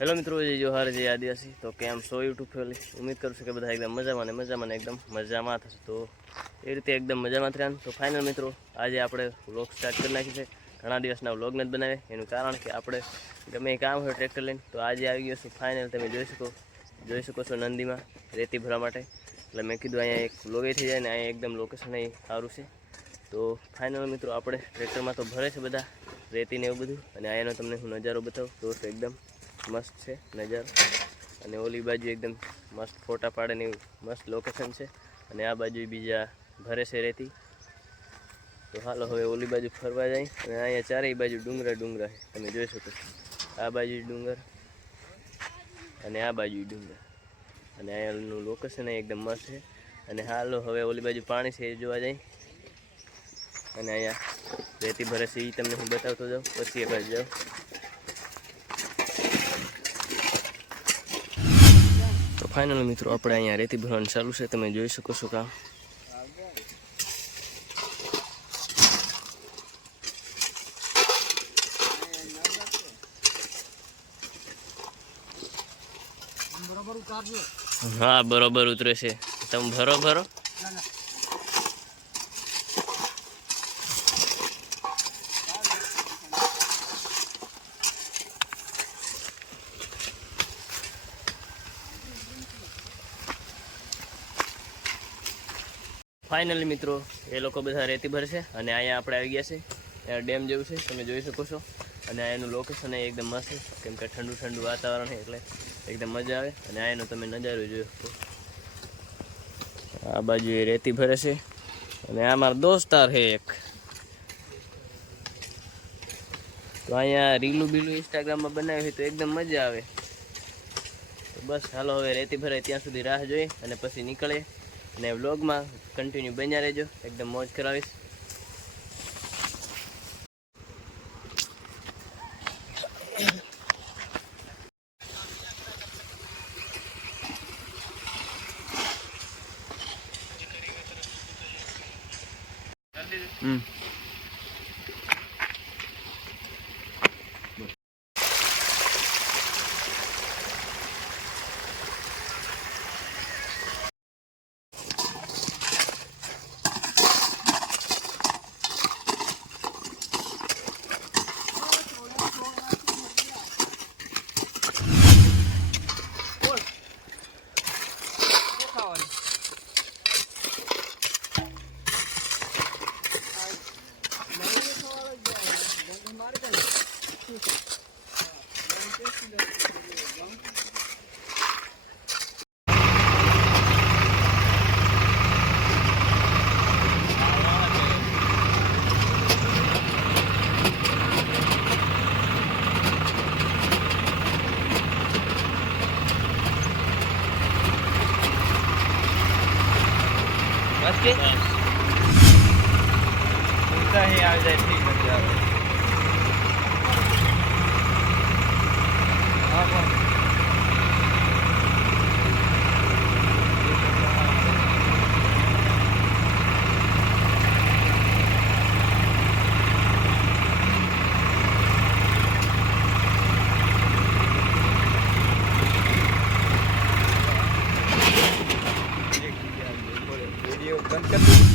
Hello મિત્રો, જય જોહાર, જય આદિવાસી. તો કેમ સો યુટ્યુબ ફેમિલી ઉમેદ કરું છું કે બધા એકદમ મજામાં ને મજામાં ને એકદમ મજામાં થશે. તો એ રીતે એકદમ મજામાં થયા તો ફાઇનલ મિત્રો, આજે આપણે વ્લોગ સ્ટાર્ટ કરી નાખી છે. ઘણા દિવસના વ્લોગ નથી બનાવે એનું કારણ કે આપણે ગમે કામ હોય ટ્રેક્ટર લઈને, તો આજે આવી ગયો છું ફાઇનલ તમે જોઈ શકો જોઈ શકો છો નંદીમાં રેતી ભરવા માટે. એટલે મેં કીધું અહીંયા એક વ્લોગે થઈ જાય ને અહીંયા એકદમ લોકેશન અહીં સારું છે. તો ફાઇનલ મિત્રો, આપણે ટ્રેક્ટરમાં તો ભરે છે બધા રેતી ને એવું બધું. અને અહીંયાનો તમને હું નજારો બતાવું. દોસ્ત એકદમ મસ્ત છે, નજર. અને ઓલી બાજુ એકદમ મસ્ત ફોટા પાડે એવું મસ્ત લોકેશન છે. અને આ બાજુ બીજા ભરે છે રેતી. તો હાલો હવે ઓલી બાજુ ફરવા જાય અને અહીંયા ચારેય બાજુ ડુંગરા ડુંગરા છે. તમે જોઈ શકો છો આ બાજુ ડુંગર અને આ બાજુ ડુંગર. અને અહીંયાનું લોકેશન એકદમ મસ્ત છે. અને હાલો હવે ઓલી બાજુ પાણી છે એ જોવા જાય અને અહીંયા રેતી ભરે છે એ તમને હું બતાવતો જાઉં. પછી એ બાજુ જાઉં. ફાઇનલ મિત્રો, આપણે અહીંયા રેતી ભરવાનું ચાલુ છે. તમે જોઈ શકો છો કામ હા, બરોબર ઉતરે છે. તમે ભરો ભરો. ફાઇનલી મિત્રો, એ લોકો બધા રેતી ભરશે અને અહીંયા આપણે આવી ગયા છે ત્યાં ડેમ જેવું છે, તમે જોઈ શકો છો. અને અહીંયાનું લોકેશન એકદમ મસ્ત છે, કેમ કે ઠંડુ ઠંડુ વાતાવરણ એટલે એકદમ મજા આવે. અને અહીંયાનો તમે નજારો જોઈ શકો આ બાજુ એ રેતી ભરે છે. અને આ મારા દોસ્તાર છે એક. તો અહીંયા રીલું બીલું ઇન્સ્ટાગ્રામમાં બનાવ્યું હોય તો એકદમ મજા આવે. તો બસ, હાલો, હવે રેતી ભરાય ત્યાં સુધી રાહ જોઈએ અને પછી નીકળીએ અને વ્લોગમાં કન્ટિન્યુ બન્યા રહેજો. એકદમ મોજ કરાવીશ. હમ. બસ. કે ઉલટા અહીં આવી જાય ઠીક નથી આવે હા પણ વીડિયો બંધ કરી દઉં